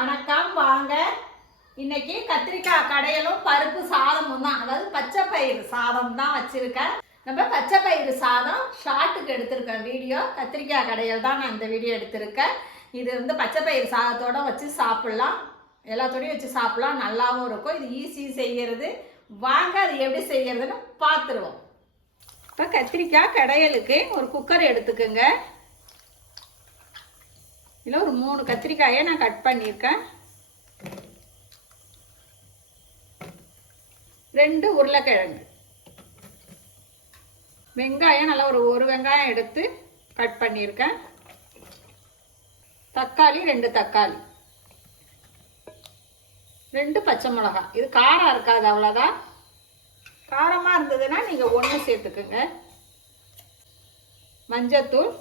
வணக்கம். வாங்க. இன்னைக்கு கத்திரிக்காய் கடையலும் பருப்பு சாதமும் தான். அதாவது பச்சை பயிறு சாதம் தான் வச்சிருக்கேன். நம்ம பச்சை பயிறு சாதம் ஷார்ட்டுக்கு எடுத்திருக்கேன் வீடியோ. கத்திரிக்காய் கடையில் தான் நான் இந்த வீடியோ எடுத்திருக்கேன். இது வந்து பச்சை பயிறு சாதத்தோட வச்சு சாப்பிட்லாம். எல்லாத்தோடையும் வச்சு சாப்பிட்லாம். நல்லாவும் இருக்கும். இது ஈஸி செய்கிறது வாங்க அது எப்படி செய்கிறதுன்னு பார்த்துருவோம். இப்போ கத்திரிக்காய் கடையலுக்கு ஒரு குக்கர் எடுத்துக்கோங்க. இதில் ஒரு மூணு கத்திரிக்காயை நான் கட் பண்ணியிருக்கேன். ரெண்டு உருளைக்கிழங்கு. வெங்காயம் நல்லா ஒரு ஒரு வெங்காயம் எடுத்து கட் பண்ணியிருக்கேன். தக்காளி ரெண்டு தக்காளி. ரெண்டு பச்சை மிளகாய். இது காரம் இருக்காது அவ்வளோதான் காரமாக இருந்ததுன்னா நீங்கள் ஒன்று சேர்த்துக்குங்க. மஞ்சத்தூள்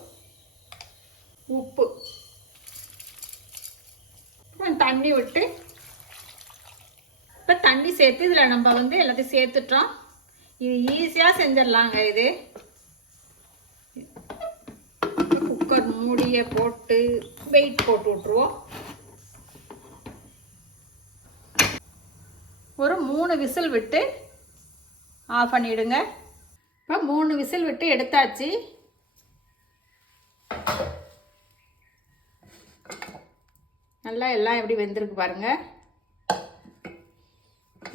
உப்பு. தண்ணி விட்டு இப்போ தண்ணி சேர்த்து இதில் நம்ம வந்து எல்லாத்தையும் சேர்த்துட்டோம். இது ஈஸியாக செஞ்சிடலாங்க இது. குக்கர் மூடியை போட்டு வெயிட் போட்டு விட்ருவோம் ஒரு மூணு விசில் விட்டு ஆஃப் பண்ணிவிடுங்க இப்போ மூணு விசில் விட்டு எடுத்தாச்சு. நல்லா எல்லாம் எப்படி வெந்திருக்கு பாருங்க.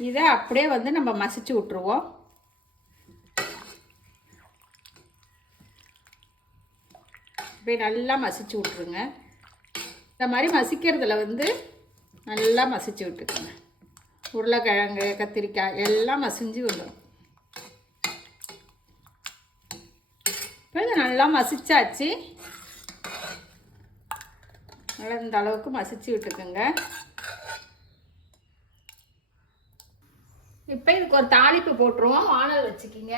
இதை அப்படியே வந்து நம்ம மசிச்சு விட்ருவோம் அப்படியே நல்லா மசிச்சு விட்ருங்க இந்த மாதிரி மசிக்கிறதுல வந்து நல்லா மசிச்சு விட்டுக்கோங்க. உருளைக்கிழங்கு கத்திரிக்காய் எல்லாம் மசிஞ்சு விடும் இப்போ இது நல்லா மசிச்சாச்சு. நல்லா இந்த அளவுக்கு மசிச்சு விட்டுக்குங்க. இப்போ இதுக்கு ஒரு தாளிப்பு போட்டுருவோம். வானல் வச்சுக்கிங்க.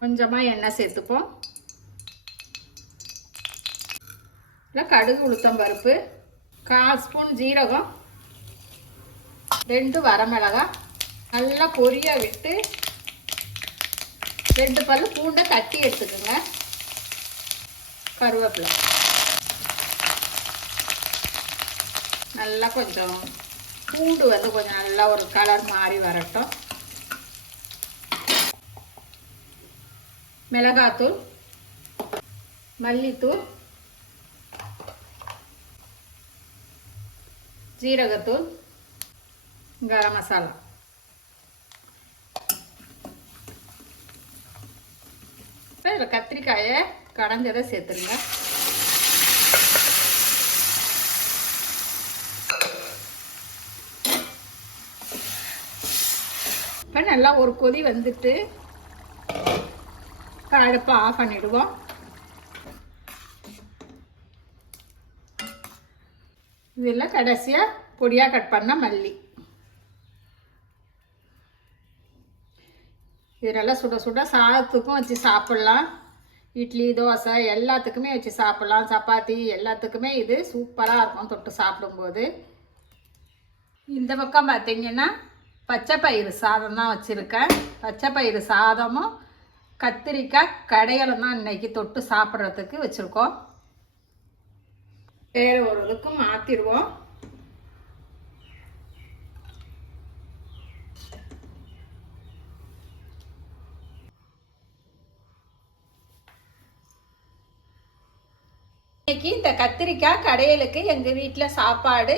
கொஞ்சமாக எண்ணெய் சேர்த்துப்போம். இல்லை கடுகு உளுத்தம் பருப்பு கால் ஸ்பூன் ஜீரகம் ரெண்டு வரமிளகா. நல்லா பொரிய விட்டு ரெண்டு பல்லு பூண்டை தட்டி எடுத்துக்கோங்க. கருவேப்பிலை. நல்லா கொஞ்சம் பூண்டு வந்து கொஞ்சம் நல்லா ஒரு கலர் மாறி வரட்டும். மிளகாத்தூள் மல்லித்தூள் ஜீரகத்தூள் கரம் மசாலா. இப்போ இதில் கத்திரிக்காயை கடைஞ்சதை சேர்த்துருங்க. இப்போ நல்லா ஒரு கொதி வந்துட்டு அடுப்பை ஆஃப் பண்ணிடுவோம். இதெல்லாம் கடைசியாக பொடியாக கட் பண்ண மல்லி. இது நல்லா சுட சுட சாதத்துக்கும் வச்சு சாப்பிட்லாம். இட்லி தோசை எல்லாத்துக்குமே வச்சு சாப்பிட்லாம். சப்பாத்தி எல்லாத்துக்குமே இது சூப்பராக இருக்கும் தொட்டு சாப்பிடும்போது. இந்த பக்கம் பார்த்தீங்கன்னா பச்சை பயிறு சாதம் தான் வச்சுருக்கேன். பச்சை பயிறு சாதமும் கத்திரிக்காய் கடையிலும் தான் இன்னைக்கு தொட்டு சாப்பிட்றதுக்கு வச்சுருக்கோம். வேறு ஒரு இதுக்கு மாற்றிடுவோம் இன்னைக்கு இந்த கத்திரிக்காய் கடையலுக்கு எங்கள் வீட்டில் சாப்பாடு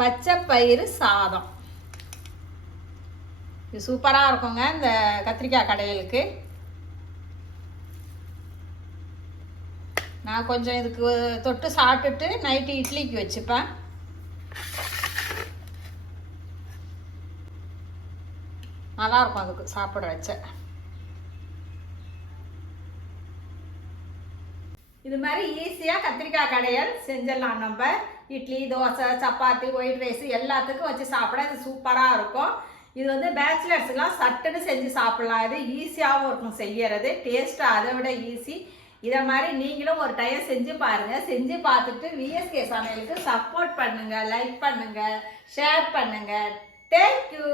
பச்சை பயிறு சாதம். இது சூப்பராக இருக்குங்க இந்த கத்திரிக்காய் கடையலுக்கு நான் கொஞ்சம் இதுக்கு தொட்டு சாப்பிட்டுட்டு நைட்டு இட்லிக்கு வச்சுப்பேன். நல்லாயிருக்கும் அதுக்கு சாப்பிட வச்ச. இது மாதிரி ஈஸியாக கத்திரிக்காய் கடையல் செஞ்சிடலாம் நம்ம. இட்லி தோசை சப்பாத்தி ஒயிட் ரைஸ் எல்லாத்துக்கும் வச்சு சாப்பிட இது சூப்பராக இருக்கும். இது வந்து பேச்சுலர்ஸ்லாம் சட்டுன்னு செஞ்சு சாப்பிட்லாம். இது ஈஸியாகவும் இருக்கும் செய்யறது. டேஸ்ட்டு அதை விட ஈஸி. இதை மாதிரி நீங்களும் ஒரு டைம் செஞ்சு பாருங்கள் செஞ்சு பார்த்துட்டு விஎஸ்கே சமையலுக்கு சப்போர்ட் பண்ணுங்கள் லைக் பண்ணுங்கள் ஷேர் பண்ணுங்கள் தேங்க்யூ